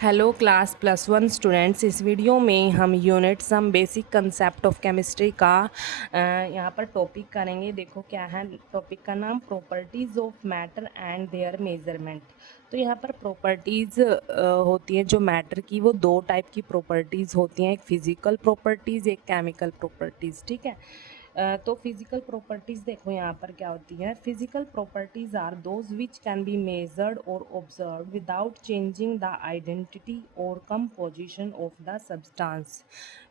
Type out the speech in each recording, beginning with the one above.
Hello class +1 students. इस video में हम unit some basic concept of chemistry का यहाँ पर टॉपिक करेंगे। देखो क्या है टॉपिक का नाम, properties of matter and there measurement. तो यहाँ पर प्रॉपर्टीज़ होती हैं जो मैटर की, वो दो टाइप की प्रॉपर्टीज़ होती हैं, एक फिज़िकल प्रॉपर्टीज़, एक केमिकल प्रॉपर्टीज़। ठीक है। तो फिजिकल प्रॉपर्टीज़ देखो यहाँ पर क्या होती है। Physical properties are those which can be measured और observe without changing the identity और composition of the substance.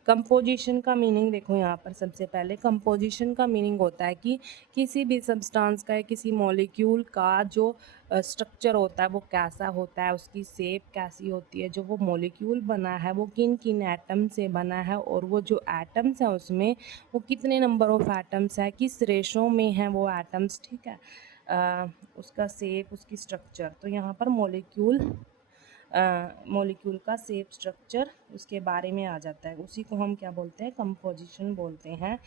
Composition का मीनिंग देखो यहाँ पर, सबसे पहले कंपोजिशन का मीनिंग होता है कि किसी भी सब्सटेंस का या किसी मॉलिक्यूल का जो स्ट्रक्चर होता है वो कैसा होता है, उसकी शेप कैसी होती है, जो वो मॉलिक्यूल बना है वो किन किन एटम से बना है, और वो जो एटम्स हैं उसमें वो कितने नंबर ऑफ एटम्स है, किस रेशो में हैं वो एटम्स। ठीक है। उसका शेप, उसकी स्ट्रक्चर। तो यहाँ पर मॉलिक्यूल का शेप, स्ट्रक्चर, उसके बारे में आ जाता है, उसी को हम क्या बोलते हैं, कंपोजिशन बोलते हैं।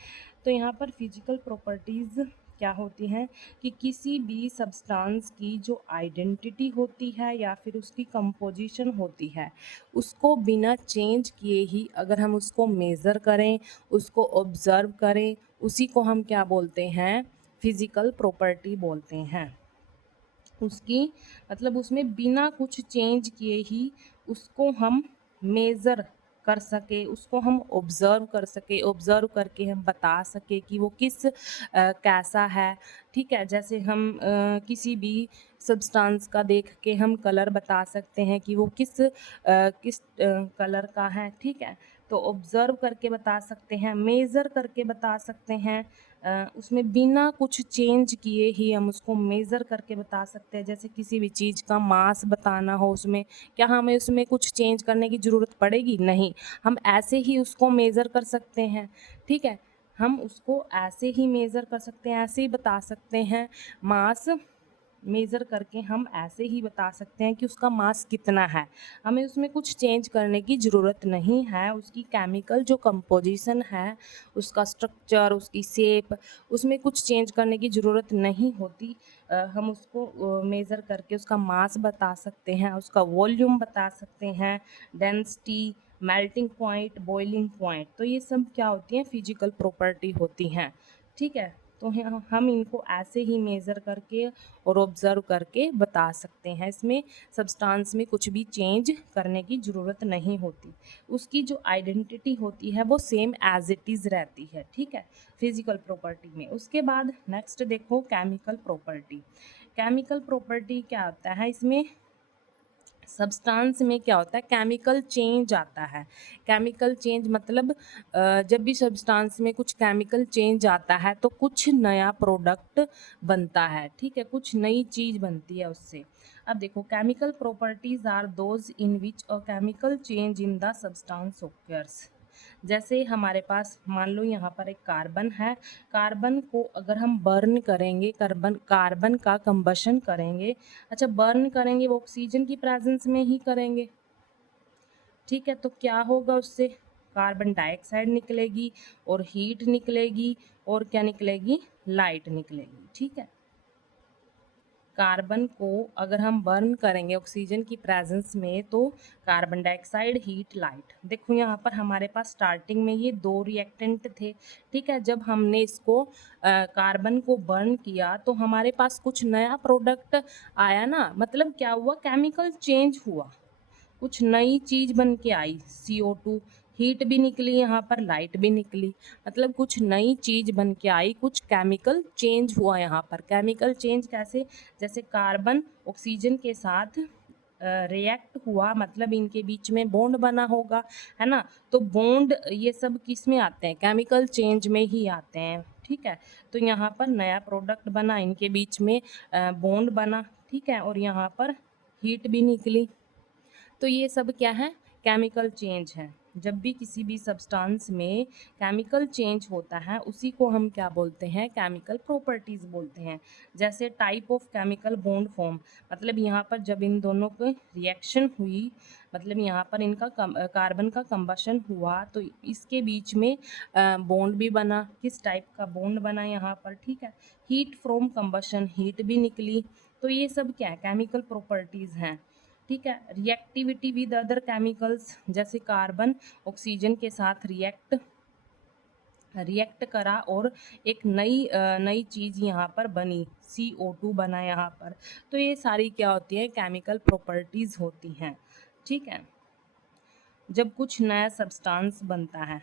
तो यहाँ पर फिजिकल प्रॉपर्टीज़ क्या होती हैं कि किसी भी सब्सटेंस की जो आइडेंटिटी होती है या फिर उसकी कंपोजिशन होती है, उसको बिना चेंज किए ही अगर हम उसको मेज़र करें, उसको ऑब्ज़र्व करें, उसी को हम क्या बोलते हैं, फिज़िकल प्रॉपर्टी बोलते हैं। उसकी मतलब उसमें बिना कुछ चेंज किए ही उसको हम मेज़र कर सके, उसको हम ऑब्ज़र्व कर सके, ऑब्ज़र्व करके हम बता सके कि वो कैसा है। ठीक है। जैसे हम किसी भी सब्सटेंस का देख के हम कलर बता सकते हैं कि वो किस कलर का है। ठीक है। तो ऑब्ज़र्व करके बता सकते हैं, मेज़र करके बता सकते हैं। उसमें बिना कुछ चेंज किए ही हम उसको मेज़र करके बता सकते हैं। जैसे किसी भी चीज़ का मास बताना हो, उसमें क्या हमें उसमें कुछ चेंज करने की ज़रूरत पड़ेगी? नहीं, हम ऐसे ही उसको मेज़र कर सकते हैं। ठीक है। हम उसको ऐसे ही मेज़र कर सकते हैं, ऐसे ही बता सकते हैं। मास मेज़र करके हम ऐसे ही बता सकते हैं कि उसका मास कितना है, हमें उसमें कुछ चेंज करने की ज़रूरत नहीं है। उसकी केमिकल जो कंपोजिशन है, उसका स्ट्रक्चर, उसकी शेप, उसमें कुछ चेंज करने की ज़रूरत नहीं होती। हम उसको मेज़र करके उसका मास बता सकते हैं, उसका वॉल्यूम बता सकते हैं, density, melting point, boiling point. तो ये सब क्या होती हैं, फिजिकल प्रॉपर्टी होती हैं। ठीक है। तो हम इनको ऐसे ही मेज़र करके और ऑब्ज़र्व करके बता सकते हैं। इसमें सब्सटेंस में कुछ भी चेंज करने की ज़रूरत नहीं होती। उसकी जो आइडेंटिटी होती है वो सेम एज इट इज़ रहती है। ठीक है, फिजिकल प्रॉपर्टी में। उसके बाद नेक्स्ट देखो केमिकल प्रॉपर्टी। केमिकल प्रॉपर्टी क्या होता है, इसमें सब्सटेंस में क्या होता है, केमिकल चेंज आता है। केमिकल चेंज मतलब जब भी सब्सटेंस में कुछ केमिकल चेंज आता है तो कुछ नया प्रोडक्ट बनता है। ठीक है, कुछ नई चीज़ बनती है उससे। अब देखो, chemical properties are those in which a chemical change in the substance occurs. जैसे हमारे पास मान लो यहाँ पर एक कार्बन है, कार्बन को अगर हम बर्न करेंगे, कार्बन कार्बन का कंबशन करेंगे। अच्छा, बर्न करेंगे वो ऑक्सीजन की प्रेजेंस में ही करेंगे। ठीक है। तो क्या होगा, उससे कार्बन डाइऑक्साइड निकलेगी और हीट निकलेगी, और क्या निकलेगी, लाइट निकलेगी। ठीक है। कार्बन को अगर हम बर्न करेंगे ऑक्सीजन की प्रेजेंस में तो कार्बन डाइऑक्साइड, हीट, लाइट। देखो यहाँ पर हमारे पास स्टार्टिंग में ये दो रिएक्टेंट थे। ठीक है। जब हमने इसको कार्बन को बर्न किया तो हमारे पास कुछ नया प्रोडक्ट आया ना, मतलब क्या हुआ, केमिकल चेंज हुआ, कुछ नई चीज़ बन के आई। CO2, हीट भी निकली यहाँ पर, लाइट भी निकली, मतलब कुछ नई चीज़ बन के आई, कुछ केमिकल चेंज हुआ यहाँ पर। केमिकल चेंज कैसे, जैसे कार्बन ऑक्सीजन के साथ रिएक्ट हुआ, मतलब इनके बीच में बॉन्ड बना होगा, है ना। तो बॉन्ड ये सब किस में आते हैं, केमिकल चेंज में ही आते हैं। ठीक है। तो यहाँ पर नया प्रोडक्ट बना, इनके बीच में बॉन्ड बना। ठीक है। और यहाँ पर हीट भी निकली। तो ये सब क्या है, केमिकल चेंज है। जब भी किसी भी सब्सटेंस में केमिकल चेंज होता है उसी को हम क्या बोलते हैं, केमिकल प्रॉपर्टीज़ बोलते हैं। जैसे type of chemical bond form, मतलब यहाँ पर जब इन दोनों की रिएक्शन हुई, मतलब यहाँ पर इनका कार्बन का कंबशन हुआ तो इसके बीच में बॉन्ड भी बना। किस टाइप का बॉन्ड बना यहाँ पर, ठीक है। हीट फ्रॉम कंबशन, हीट भी निकली। तो ये सब क्या है, केमिकल प्रॉपर्टीज़ हैं। ठीक है। रिएक्टिविटी विद अदर केमिकल्स, जैसे कार्बन ऑक्सीजन के साथ रिएक्ट करा और एक नई चीज़ यहाँ पर बनी, CO2 बना यहाँ पर। तो ये सारी क्या होती है, केमिकल प्रॉपर्टीज़ होती हैं। ठीक है। जब कुछ नया सब्सटेंस बनता है,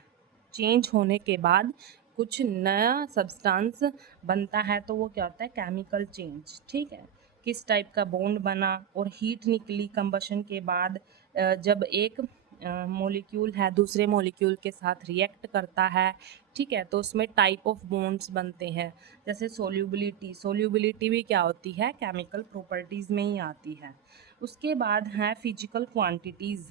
चेंज होने के बाद कुछ नया सब्सटेंस बनता है, तो वो क्या होता है, केमिकल चेंज। ठीक है। किस टाइप का बॉन्ड बना और हीट निकली कंबशन के बाद, जब एक मॉलिक्यूल है दूसरे मॉलिक्यूल के साथ रिएक्ट करता है, ठीक है, तो उसमें टाइप ऑफ बॉन्ड्स बनते हैं। जैसे सोल्यूबिलिटी भी क्या होती है, केमिकल प्रॉपर्टीज़ में ही आती है। उसके बाद है physical quantities,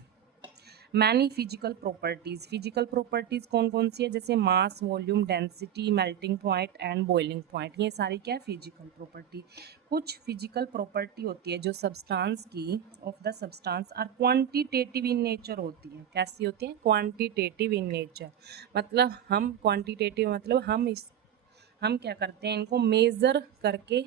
many physical properties कौन कौन सी है, जैसे mass, volume, density, melting point and boiling point, ये सारी क्या है, फिजिकल प्रॉपर्टी। कुछ फिजिकल प्रॉपर्टी होती है जो सब्सटेंस की of the substance are quantitative in nature होती है। कैसी होती है, क्वांटिटेटिव इन नेचर। मतलब हम क्वांटिटेटिव मतलब हम क्या करते हैं, इनको मेज़र करके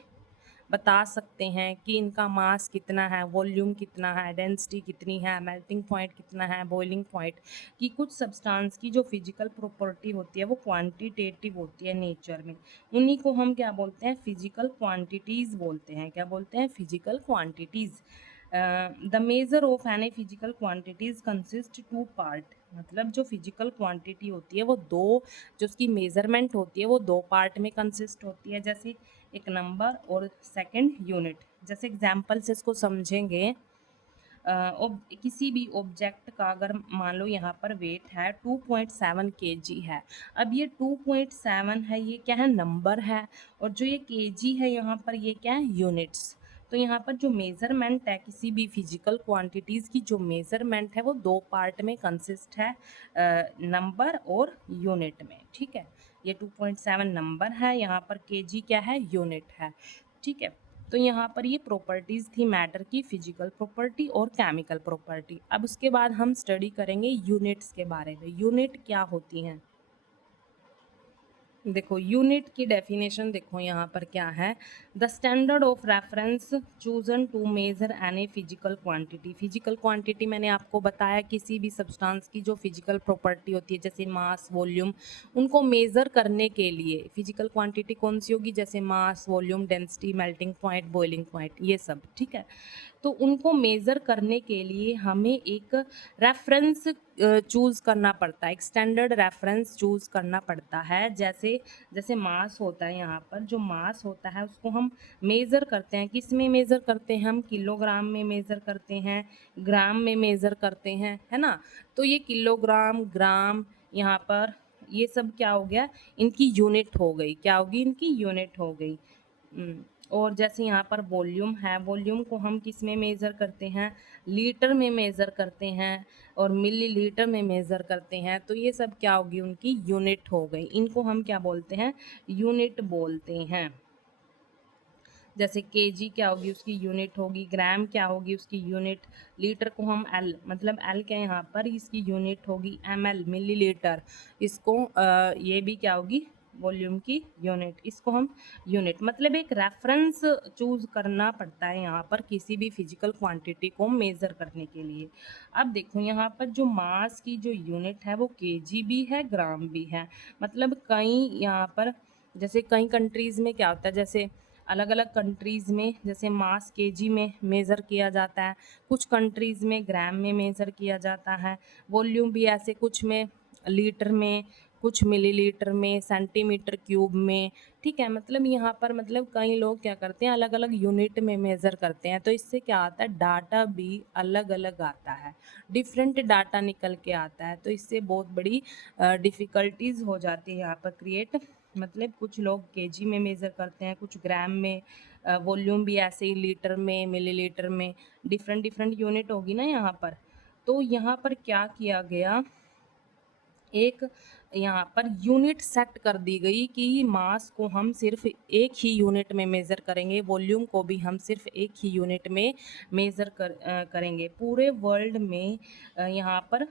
बता सकते हैं कि इनका मास कितना है, वॉल्यूम कितना है, डेंसिटी कितनी है, मेल्टिंग पॉइंट कितना है, बॉइलिंग पॉइंट। कि कुछ सब्सटेंस की जो फिजिकल प्रॉपर्टी होती है वो क्वांटिटेटिव होती है नेचर में, उन्हीं को हम क्या बोलते हैं, फिजिकल क्वांटिटीज़ बोलते हैं। क्या बोलते हैं, physical quantities. The measure of any physical quantities consist two part, मतलब जो फिजिकल क्वांटिटी होती है वो दो, जो उसकी मेजरमेंट होती है वो दो पार्ट में कंसिस्ट होती है। जैसे एक नंबर और सेकंड यूनिट। जैसे एग्जांपल से इसको समझेंगे, किसी भी ऑब्जेक्ट का अगर मान लो यहाँ पर वेट है 2.7 kg है। अब ये 2.7 है, ये क्या है, नंबर है, और जो ये kg है यहाँ पर ये क्या है, यूनिट्स। तो यहाँ पर जो मेज़रमेंट है किसी भी फिजिकल क्वांटिटीज़ की, जो मेज़रमेंट है वो दो पार्ट में कंसिस्ट है, नंबर और यूनिट में। ठीक है। ये 2.7 नंबर है, यहाँ पर kg क्या है, यूनिट है। ठीक है। तो यहाँ पर ये प्रॉपर्टीज़ थी मैटर की, फिजिकल प्रॉपर्टी और केमिकल प्रॉपर्टी। अब उसके बाद हम स्टडी करेंगे यूनिट्स के बारे में। यूनिट क्या होती हैं, देखो यूनिट की डेफिनेशन देखो यहाँ पर क्या है, the standard of reference chosen to measure any physical quantity. Physical quantity मैंने आपको बताया किसी भी सब्सटेंस की जो फिजिकल प्रॉपर्टी होती है, जैसे मास, वॉल्यूम, उनको मेज़र करने के लिए फिजिकल क्वांटिटी कौन सी होगी, जैसे mass, volume, density, melting point, boiling point, ये सब। ठीक है। तो उनको मेज़र करने के लिए हमें एक रेफरेंस चूज़ करना पड़ता है, एक स्टैंडर्ड रेफरेंस चूज़ करना पड़ता है। जैसे जैसे मास होता है, यहाँ पर जो मास होता है उसको हम मेज़र करते हैं, किस में मेज़र करते हैं, हम किलोग्राम में मेज़र करते हैं, ग्राम में मेज़र करते हैं, है ना। तो ये किलोग्राम, ग्राम, यहाँ पर ये सब क्या हो गया, इनकी यूनिट हो गई, क्या होगी, इनकी यूनिट हो गई। और जैसे यहाँ पर वॉल्यूम है, वॉल्यूम को हम किस में मेज़र करते हैं, लीटर में मेज़र करते हैं, और मिली लीटर में मेज़र करते हैं। तो ये सब क्या होगी, उनकी यूनिट हो गई, इनको हम क्या बोलते हैं, यूनिट बोलते हैं। जैसे केजी क्या होगी, उसकी यूनिट होगी, ग्राम क्या होगी, उसकी यूनिट, लीटर को हम एल, मतलब एल क्या यहाँ पर, इसकी यूनिट होगी ml, मिलीलीटर। इसको ये भी क्या होगी, वॉल्यूम की यूनिट, इसको हम यूनिट, मतलब एक रेफरेंस चूज़ करना पड़ता है यहाँ पर किसी भी फिजिकल क्वांटिटी को मेज़र करने के लिए। अब देखो यहाँ पर जो मास की जो यूनिट है वो केजी भी है, ग्राम भी है। मतलब कई यहाँ पर, जैसे कई कंट्रीज़ में क्या होता है, जैसे अलग अलग कंट्रीज़ में जैसे मास केजी में मेज़र किया जाता है, कुछ कंट्रीज़ में ग्राम में मेज़र किया जाता है। वॉल्यूम भी ऐसे, कुछ में लीटर में, कुछ मिलीलीटर में, सेंटीमीटर क्यूब में। ठीक है। मतलब यहाँ पर मतलब कई लोग क्या करते हैं, अलग अलग यूनिट में मेज़र करते हैं, तो इससे क्या आता है, डाटा भी अलग अलग आता है, डिफरेंट डाटा निकल के आता है। तो इससे बहुत बड़ी डिफ़िकल्टीज़ हो जाती है यहाँ पर क्रिएट। मतलब कुछ लोग केजी में मेज़र करते हैं, कुछ ग्राम में, वॉल्यूम भी ऐसे ही लीटर में, मिलीलीटर में, डिफरेंट डिफरेंट यूनिट होगी ना यहाँ पर। तो यहाँ पर क्या किया गया, एक यहाँ पर यूनिट सेट कर दी गई कि मास को हम सिर्फ एक ही यूनिट में मेज़र करेंगे, वॉल्यूम को भी हम सिर्फ एक ही यूनिट में मेज़र करेंगे। पूरे वर्ल्ड में यहाँ पर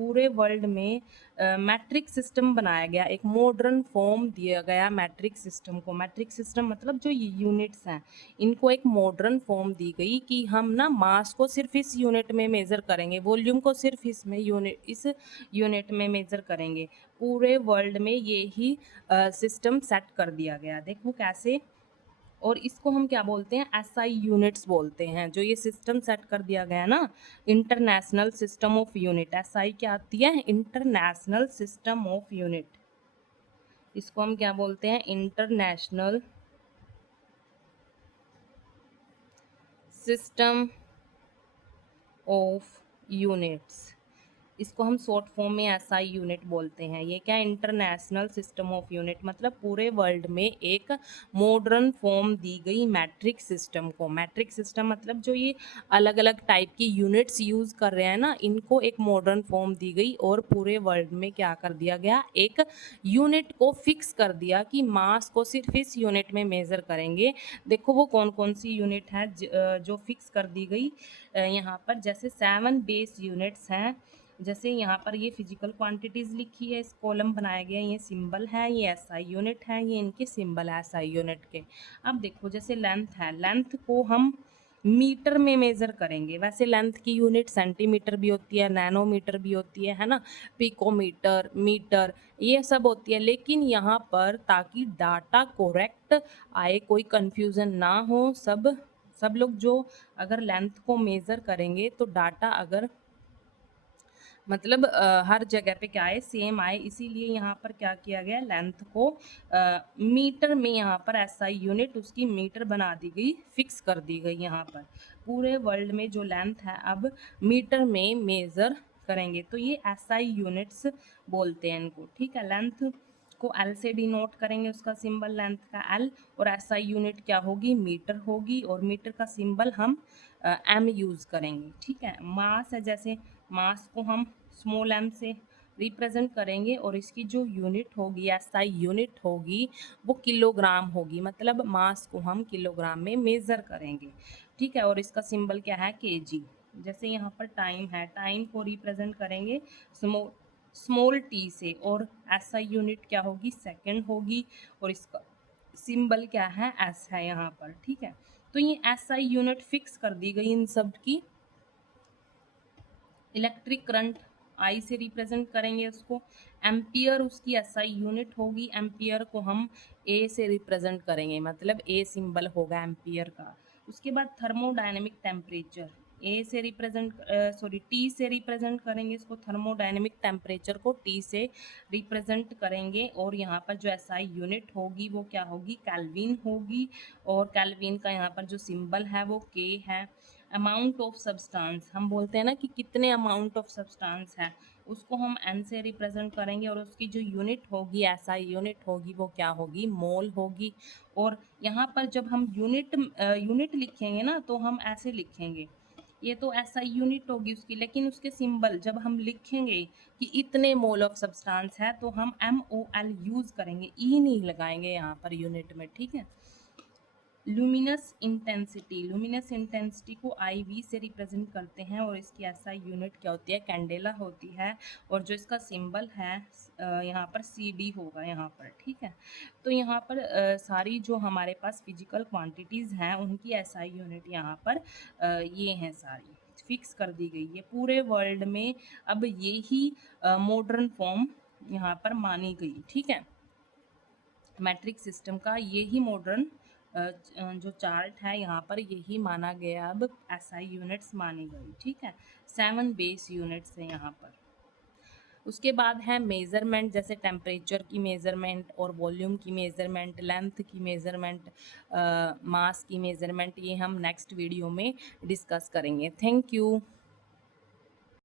पूरे वर्ल्ड में मैट्रिक सिस्टम बनाया गया, एक मॉडर्न फॉर्म दिया गया मैट्रिक सिस्टम को। मैट्रिक सिस्टम मतलब जो यूनिट्स हैं इनको एक मॉडर्न फॉर्म दी गई कि हम ना मास को सिर्फ इस यूनिट में मेज़र करेंगे, वॉल्यूम को सिर्फ इस यूनिट में मेज़र करेंगे। पूरे वर्ल्ड में ये ही सिस्टम सेट कर दिया गया। देखो कैसे, और इसको हम क्या बोलते हैं, एसआई यूनिट्स बोलते हैं। जो ये सिस्टम सेट कर दिया गया ना, international system of unit, SI क्या आती है, इंटरनेशनल सिस्टम ऑफ यूनिट। इसको हम क्या बोलते हैं, इंटरनेशनल सिस्टम ऑफ यूनिट्स। इसको हम शॉर्ट फॉर्म में एसआई यूनिट बोलते हैं। ये क्या, इंटरनेशनल सिस्टम ऑफ यूनिट, मतलब पूरे वर्ल्ड में एक मॉडर्न फॉर्म दी गई मैट्रिक सिस्टम को। मैट्रिक सिस्टम मतलब जो ये अलग अलग टाइप की यूनिट्स यूज़ कर रहे हैं ना, इनको एक मॉडर्न फॉर्म दी गई और पूरे वर्ल्ड में क्या कर दिया गया, एक यूनिट को फिक्स कर दिया कि मास को सिर्फ इस यूनिट में मेज़र करेंगे। देखो वो कौन कौन सी यूनिट है जो फिक्स कर दी गई यहाँ पर, जैसे 7 बेस यूनिट्स हैं। जैसे यहाँ पर ये फिजिकल क्वांटिटीज़ लिखी है, इस कॉलम बनाया गया, ये सिंबल है, ये एसआई यूनिट है, ये इनके सिंबल है एसआई यूनिट के। अब देखो जैसे लेंथ है, लेंथ को हम मीटर में मेज़र करेंगे। वैसे लेंथ की यूनिट सेंटीमीटर भी होती है, नैनोमीटर भी होती है ना, पिकोमीटर, मीटर, ये सब होती है। लेकिन यहाँ पर ताकि डाटा करेक्ट आए, कोई कन्फ्यूज़न ना हो, सब लोग जो अगर लेंथ को मेज़र करेंगे तो डाटा अगर मतलब हर जगह पे क्या आए, सेम आए, इसीलिए यहाँ पर क्या किया गया, लेंथ को मीटर में यहाँ पर एसआई यूनिट उसकी मीटर बना दी गई, फिक्स कर दी गई। यहाँ पर पूरे वर्ल्ड में जो लेंथ है अब मीटर में मेज़र करेंगे, तो ये एसआई यूनिट्स बोलते हैं इनको। ठीक है, लेंथ को एल से डिनोट करेंगे, उसका सिंबल लेंथ का एल, और एसआई यूनिट क्या होगी, मीटर होगी, और मीटर का सिंबल हम एम यूज़ करेंगे। ठीक है, मास है, जैसे मास को हम स्मॉल एम से रिप्रेजेंट करेंगे और इसकी जो यूनिट होगी, एसआई यूनिट होगी, वो किलोग्राम होगी, मतलब मास को हम किलोग्राम में मेज़र करेंगे। ठीक है, और इसका सिंबल क्या है, केजी। जैसे यहाँ पर टाइम है, टाइम को रिप्रेजेंट करेंगे स्मॉल टी से, और एसआई यूनिट क्या होगी, सेकंड होगी, और इसका सिंबल क्या है, एस है यहाँ पर। ठीक है, तो ये एसआई यूनिट फिक्स कर दी गई इन सब की। इलेक्ट्रिक करंट आई से रिप्रेजेंट करेंगे उसको, एम्पियर उसकी एसआई यूनिट होगी, एम्पियर को हम ए से रिप्रेजेंट करेंगे, मतलब ए सिंबल होगा एम्पियर का। उसके बाद थर्मोडायनेमिक टेम्परेचर, ए से रिप्रेजेंट टी से रिप्रेजेंट करेंगे इसको, थर्मोडायनेमिक टेम्परेचर को टी से रिप्रेजेंट करेंगे, और यहाँ पर जो एसआई यूनिट होगी वो क्या होगी, केल्विन होगी, और केल्विन का यहाँ पर जो सिंबल है वो के है। अमाउंट ऑफ सब्सटेंस, हम बोलते हैं ना कि कितने अमाउंट ऑफ सब्सटेंस है, उसको हम एन से रिप्रेजेंट करेंगे, और उसकी जो यूनिट होगी, एसआई यूनिट होगी, वो क्या होगी, मोल होगी। और यहाँ पर जब हम यूनिट लिखेंगे ना, तो हम ऐसे लिखेंगे, ये तो एसआई यूनिट होगी उसकी, लेकिन उसके सिंबल जब हम लिखेंगे कि इतने मोल ऑफ सब्सटेंस है, तो हम MOL यूज़ करेंगे, ई नहीं लगाएंगे यहाँ पर यूनिट में। ठीक है, लुमिनस इंटेंसिटी को IV से रिप्रेजेंट करते हैं, और इसकी एसआई यूनिट क्या होती है, कैंडेला होती है, और जो इसका सिंबल है यहाँ पर CD होगा यहाँ पर। ठीक है, तो यहाँ पर सारी जो हमारे पास फिजिकल क्वांटिटीज़ हैं उनकी एसआई यूनिट यहाँ पर ये हैं, सारी फिक्स कर दी गई है पूरे वर्ल्ड में। अब ये ही मॉडर्न फॉर्म यहाँ पर मानी गई। ठीक है, मैट्रिक सिस्टम का यही मॉडर्न जो चार्ट है यहाँ पर यही माना गया, अब एसआई यूनिट्स मानी गई। ठीक है, 7 बेस यूनिट्स हैं यहाँ पर। उसके बाद है मेज़रमेंट, जैसे टेम्परेचर की मेज़रमेंट, और वॉल्यूम की मेज़रमेंट, लेंथ की मेज़रमेंट, मास की मेज़रमेंट, ये हम नेक्स्ट वीडियो में डिस्कस करेंगे। Thank you.